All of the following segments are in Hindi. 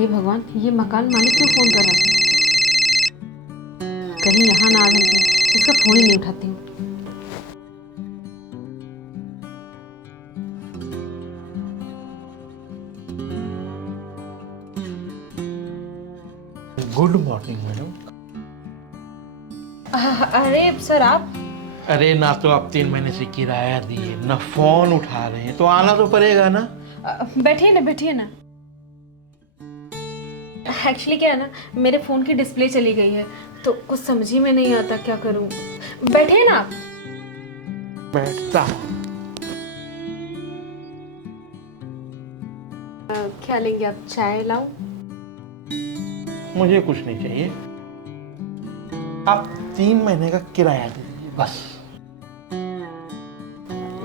हे भगवान, ये मकान मालिक क्यों फ़ोन कर रहा है? कहीं यहाँ ना आ जाए, इसका फ़ोन ही नहीं उठाती हूँ। Good morning madam. अरे सर आप अरे ना तो आप 3 महीने से किराया दिए, ना फोन उठा रहे हैं, तो आना तो पड़ेगा ना। बैठिए ना, बैठिए ना। एक्चुअली क्या है ना, मेरे फ़ोन की डिस्प्ले चली गई है, तो कुछ समझ ही में नहीं आता क्या करूँ। बैठिए ना आप। बैठता हूँ। क्या लेंगे आप, चाय लाऊं? मुझे कुछ नहीं चाहिए, आप 3 महीने का किराया दे दीजिए बस।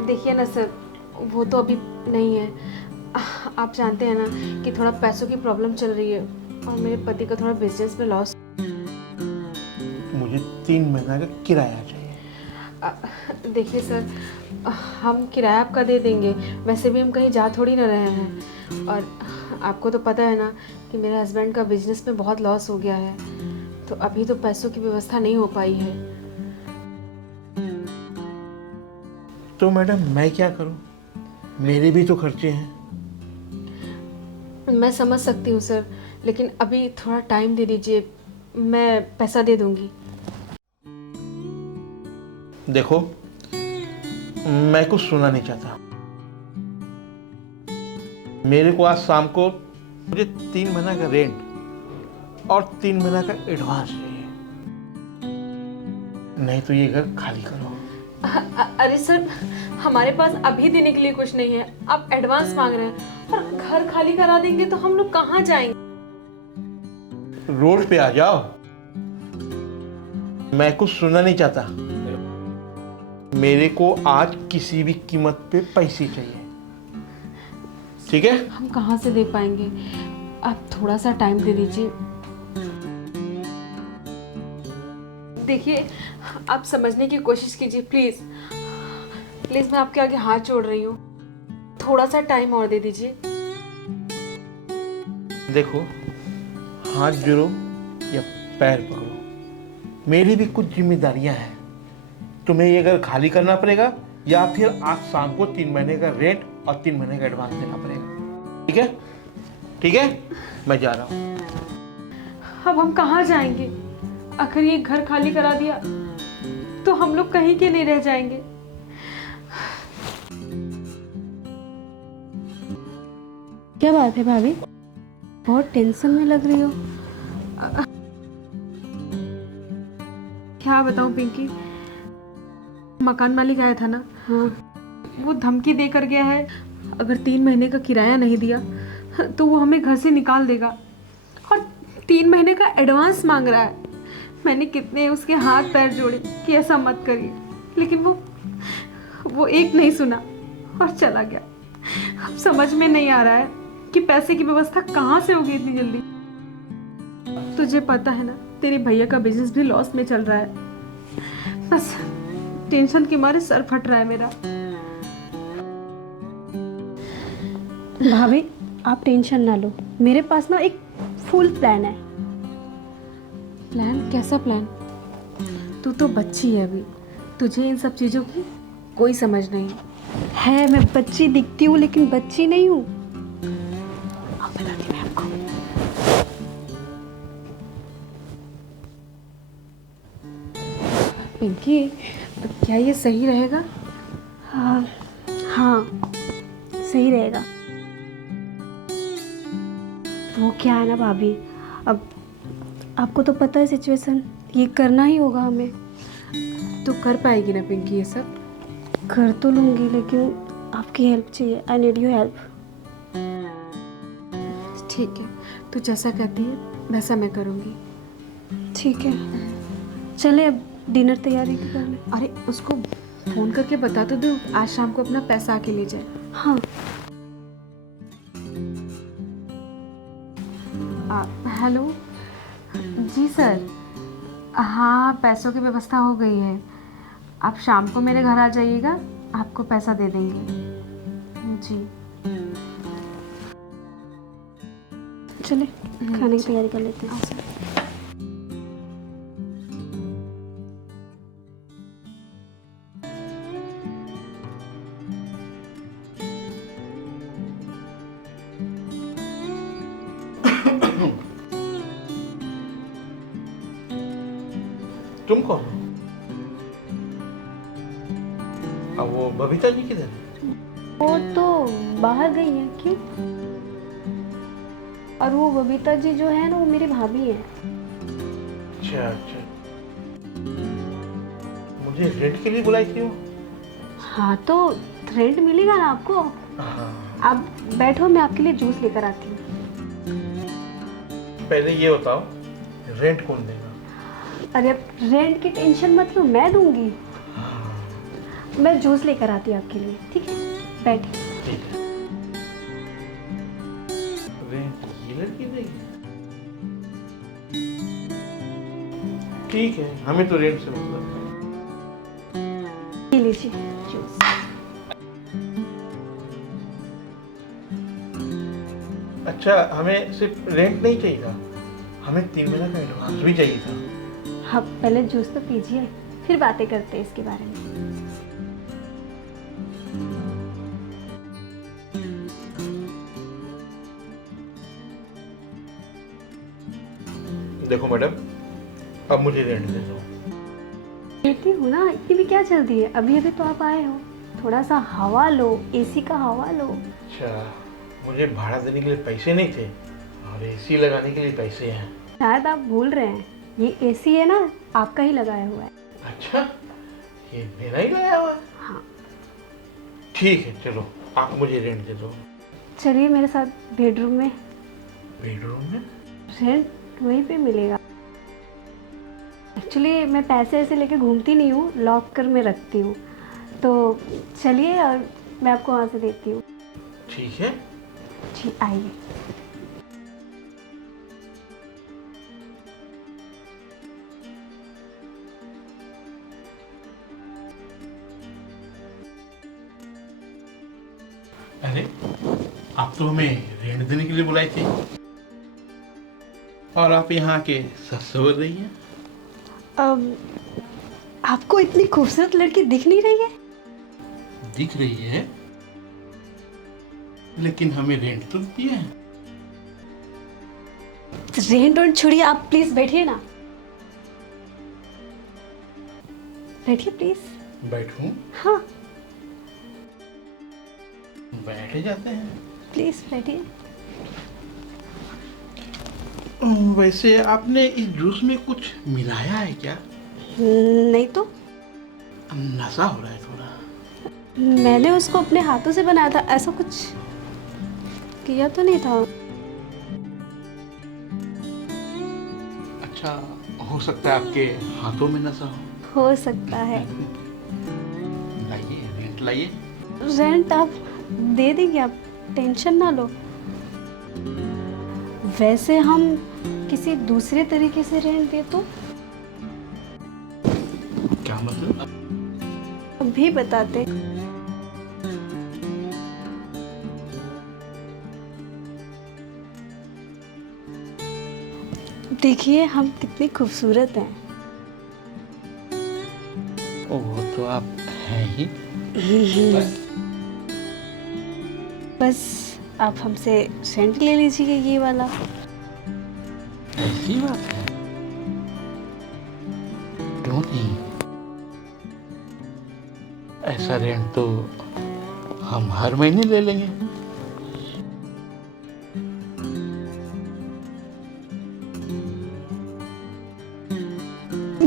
देखिए ना सर, वो तो अभी नहीं है। आप जानते हैं ना कि थोड़ा पैसों की प्रॉब्लम चल रही है और मेरे पति का थोड़ा बिजनेस में लॉस। मुझे 3 महीना का किराया चाहिए। देखिए सर, हम किराया आपका दे देंगे, वैसे भी हम कहीं जा थोड़ी ना रहे हैं। और आपको तो पता है ना कि मेरे हस्बैंड का बिजनेस में बहुत लॉस हो गया है, तो अभी तो पैसों की व्यवस्था नहीं हो पाई है। तो मैडम मैं क्या करूँ, मेरे भी तो खर्चे हैं। मैं समझ सकती हूँ सर, लेकिन अभी थोड़ा टाइम दे दीजिए, मैं पैसा दे दूँगी। देखो, मैं कुछ सुना नहीं चाहता। मेरे को आज शाम को मुझे 3 महीना का रेंट और 3 महीना का एडवांस चाहिए, नहीं तो ये घर खाली करो। अरे सर, हमारे पास अभी देने के लिए कुछ नहीं है, आप एडवांस मांग रहे हैं और घर खाली करा देंगे तो हम लोग कहाँ जाएंगे? रोड पे आ जाओ, मैं कुछ सुनना नहीं चाहता। मेरे को आज किसी भी कीमत पे पैसे चाहिए, ठीक है? हम कहाँ से दे पाएंगे, आप थोड़ा सा टाइम दे दीजिए। देखिए, आप समझने की कोशिश कीजिए प्लीज। प्लीज, मैं आपके आगे हाथ जोड़ रही हूँ, थोड़ा सा टाइम और दे दीजिए। देखो, हाथ जोड़ो या पैर पकड़ो, मेरी भी कुछ जिम्मेदारियां हैं। तुम्हें ये घर खाली करना पड़ेगा या फिर आज शाम को 3 महीने का रेंट और 3 महीने का एडवांस देना पड़ेगा, ठीक है? ठीक है, मैं जा रहा हूँ। अब हम कहाँ जाएंगे? अगर ये घर खाली करा दिया तो हम लोग कहीं के नहीं रह जाएंगे। क्या बात है भाभी, बहुत टेंशन में लग रही हो। क्या बताऊं पिंकी, मकान मालिक आया था ना, हाँ, वो धमकी दे कर गया है, अगर 3 महीने का किराया नहीं दिया तो वो हमें घर से निकाल देगा, और 3 महीने का एडवांस मांग रहा है। मैंने कितने उसके हाथ पैर जोड़े कि ऐसा मत करिए, लेकिन वो एक नहीं सुना और चला गया। अब समझ में नहीं आ रहा है कि पैसे की व्यवस्था कहाँ से होगी इतनी जल्दी। तुझे पता है ना, तेरे भैया का बिजनेस भी लॉस में चल रहा है। बस टेंशन के मारे सर फट रहा है मेरा। भाभी आप टेंशन ना लो, मेरे पास ना एक फुल प्लान है। प्लान? कैसा प्लान? तू तो बच्ची है अभी, तुझे इन सब चीज़ों की कोई समझ नहीं है, मैं बच्ची दिखती हूँ लेकिन बच्ची नहीं हूँ। आप बताती मैं आपको। पिंकी, क्या ये सही रहेगा? हाँ हाँ, सही रहेगा। वो क्या है ना भाभी, अब आपको तो पता है सिचुएशन, ये करना ही होगा हमें। तो कर पाएगी ना पिंकी ये सब? कर तो लूँगी लेकिन आपकी हेल्प चाहिए, आई नीड योर हेल्प। ठीक है, तू जैसा कहती है वैसा मैं करूँगी। ठीक है, चले अब डिनर तैयारी कर ले। अरे उसको फ़ोन करके बता तो दो, आज शाम को अपना पैसा आके ले जाए। हाँ। हेलो जी सर, हाँ पैसों की व्यवस्था हो गई है, आप शाम को मेरे घर आ जाइएगा, आपको पैसा दे देंगे जी। चले खाने की तैयारी कर लेते हैं। तुम कौन हो? अब वो बबीता जी किधर है? वो तो बाहर गई है। क्यों? और वो बबीता जी जो है ना, वो मेरी भाभी है। अच्छा अच्छा, मुझे रेंट के लिए बुलाई क्यों? हाँ तो रेंट मिलेगा ना आपको। हाँ, आप बैठो, मैं आपके लिए जूस लेकर आती हूँ। पहले ये बताओ, रेंट कौन देगा? अरे अब रेंट की टेंशन मत लो, मैं दूंगी। मैं जूस लेकर आती हूँ आपके लिए, ठीक है? बैठे। ठीक है। रेंट ये लड़की देगी? ठीक है, हमें तो रेंट से मतलब है। ये लीजिए जूस। अच्छा, हमें सिर्फ रेंट नहीं चाहिए था, हमें 3 महीने का एडवांस भी चाहिए था। हाँ पहले जूस तो पीजिए, फिर बातें करते हैं इसके बारे में। देखो मैडम, अब मुझे रेंट दे दो। देती हूँ ना, इतनी भी क्या जल्दी है? अभी अभी तो आप आए हो, थोड़ा सा हवा लो, एसी का हवा लो। अच्छा, मुझे भाड़ा देने के लिए पैसे नहीं थे और एसी लगाने के लिए पैसे हैं। शायद आप भूल रहे हैं, ये एसी है ना, आपका ही लगाया हुआ है। अच्छा, ये मेरा ही लगाया हुआ है? हाँ। ठीक है, चलो आप मुझे रेंट दे दो। चलिए मेरे साथ बेडरूम में। बेडरूम में? रेंट वहीं पे मिलेगा। एक्चुअली मैं पैसे ऐसे लेके घूमती नहीं हूँ, लॉकर में रखती हूँ। तो चलिए और मैं आपको वहाँ से देती हूँ। ठीक है। जी आइए। अरे, आप तो हमें रेंट देने के लिए बुलाई थी और आप यहाँ के सच बोल रही हैं। आपको इतनी खूबसूरत लड़की दिख नहीं रही है? दिख रही है, लेकिन हमें रेंट तो दिया है। रेंट और छोड़िए, आप प्लीज बैठिए ना। बैठिए प्लीज। बैठूं? हाँ बैठ जाते हैं। प्लीज बैठिए। वैसे आपने इस जूस में कुछ मिलाया है क्या? नहीं तो। नशा हो रहा है थोड़ा। मैंने उसको अपने हाथों से बनाया था, ऐसा कुछ किया तो नहीं था। अच्छा, हो सकता है आपके हाथों में नशा हो सकता है। लाइए, रेंट लाइए। रेंट आप दे देंगे, आप टेंशन ना लो। वैसे हम किसी दूसरे तरीके से रेंट दे तो क्या मतलब? अभी बताते। देखिए हम कितने खूबसूरत हैं। वो तो आप हैं ही। बस आप हमसे रेंट ले लीजिए ये वाला। ऐसी बात है? क्यों नहीं? ऐसा रेंट तो हम हर महीने ले लेंगे।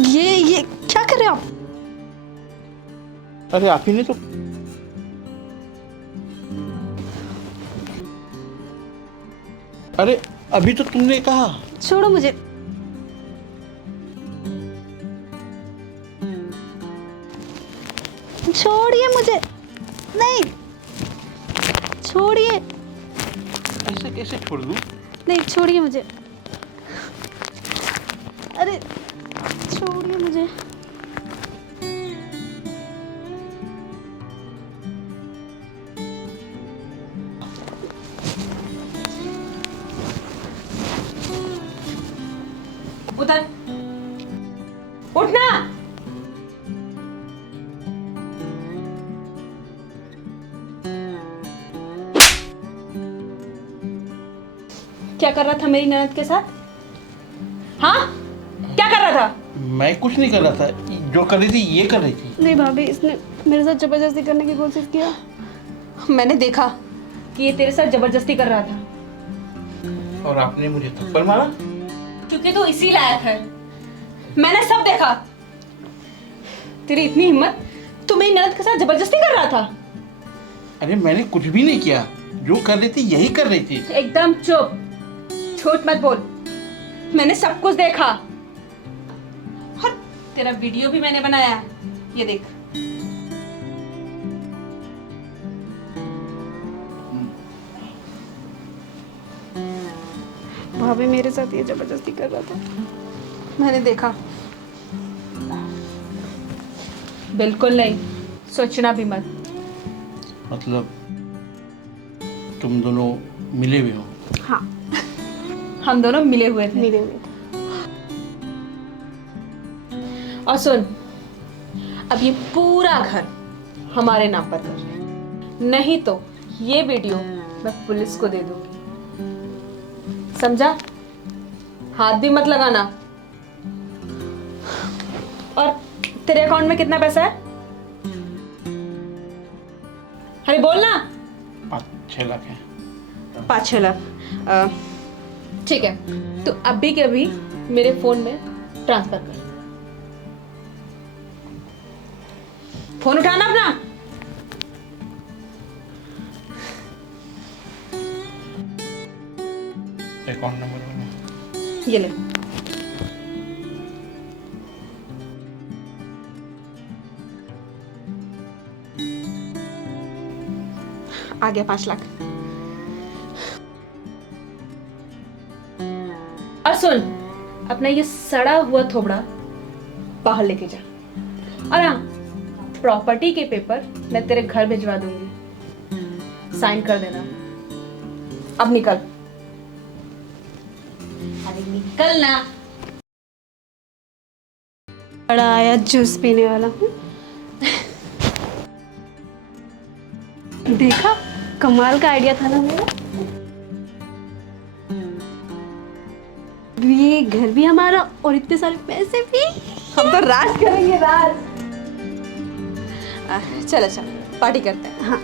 ये क्या कर रहे हो आप? अरे आप ही ने तो। अरे अभी तो तुमने कहा। छोड़ो मुझे। छोड़िए मुझे। नहीं छोड़िए। ऐसे कैसे छोड़ दूं? नहीं छोड़िए मुझे। अरे छोड़िए मुझे। क्या कर रहा था मेरी ननद के साथ? हाँ, क्या कर रहा था? मैं कुछ नहीं कर रहा था, जो कर रही थी ये कर रही थी। नहीं भाभी, इसने मेरे साथ जबरदस्ती करने की कोशिश किया। मैंने देखा कि ये तेरे साथ जबरदस्ती कर रहा था। और आपने मुझे थप्पड़ मारा? क्योंकि तू इसी लायक है। मैंने सब देखा। तेरी इतनी हिम्मत, तू मेरी ननद के साथ जबरदस्ती कर रहा था। अरे मैंने कुछ भी नहीं किया, जो कर रही थी यही कर रही थी। एकदम चुप, झूठ मत बोल। मैंने सब कुछ देखा और तेरा वीडियो भी मैंने बनाया। ये देख। भाभी मेरे साथ ये जबरदस्ती कर रहा था। मैंने देखा। बिल्कुल नहीं, सोचना भी मत। मतलब तुम दोनों मिले हुए हो? हाँ, हम दोनों मिले हुए थे। मिले हुए थे। और सुन, अब ये पूरा घर हमारे नाम पर कर, नहीं तो ये वीडियो मैं पुलिस को दे दूंगी। समझा? हाथ भी मत लगाना। और तेरे अकाउंट में कितना पैसा है? अरे बोल ना। 5-6 लाख है। 5-6 लाख। ठीक है, तो अभी के अभी मेरे फोन में ट्रांसफर कर। फोन उठाना अपना। अकाउंट नंबर बोलो। ये ले। आ गया 5 लाख। और सुन, अपना ये सड़ा हुआ थोबड़ा बाहर लेके जा। और हाँ, प्रॉपर्टी के पेपर मैं तेरे घर भिजवा दूंगी, साइन कर देना। अब निकल। अरे निकल ना। बड़ा आया जूस पीने वाला। देखा, कमाल का आइडिया था ना मेरा। ये घर भी हमारा और इतने सारे पैसे भी। हम तो राज करेंगे, राज। चलो चलो, पार्टी करते हैं। हाँ।